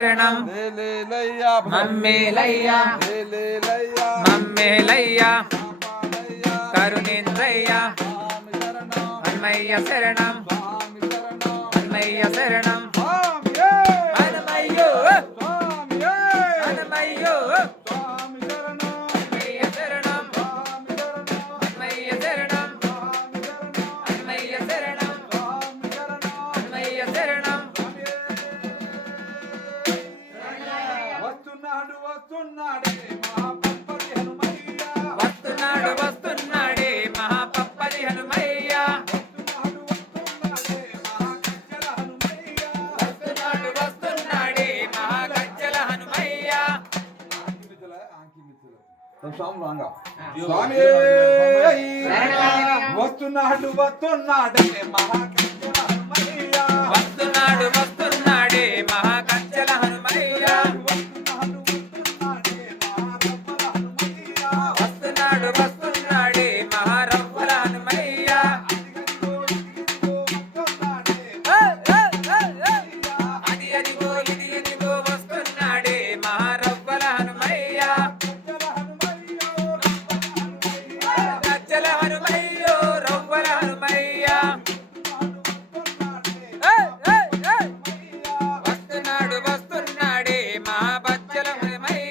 శరణం మమ్మేలయ్యా మమ్మేలయ్యా కరుణేంద్రయ్య హనుమయ్య శరణం హనుమయ్య శరణం హనుమయ్యో హనుమయ్యో హనుమయ్య శరణం హనుమయ్య శరణం హనుమయ్య శరణం హనుమయ్య శరణం వస్తున్నాడు వస్తున్నాడే మహాపప్పది హనుమయ్య వస్తున్నాడు వస్తున్నాడే మహాపప్పది హనుమయ్య వస్తున్నాడు వస్తున్నాడే మహాగజ్జల హనుమయ్య స్వామి వస్తున్నాడు వస్తున్నాడే మహా